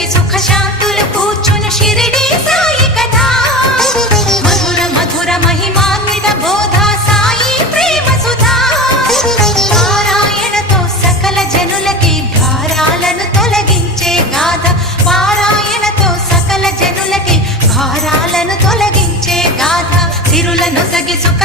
నొసగి సుఖ శాంతులు కూర్చును షిరిడి సాయి కథ మధుర మధుర మహిమాన్విత బోధ సాయి ప్రేమ సుధా పారాయణతో సకల జనులకి భారాలను తొలగించే గాథ పారాయణతో సకల జనులకి భారాలను తొలగించే గాథ సిరుల నొసగి సుఖ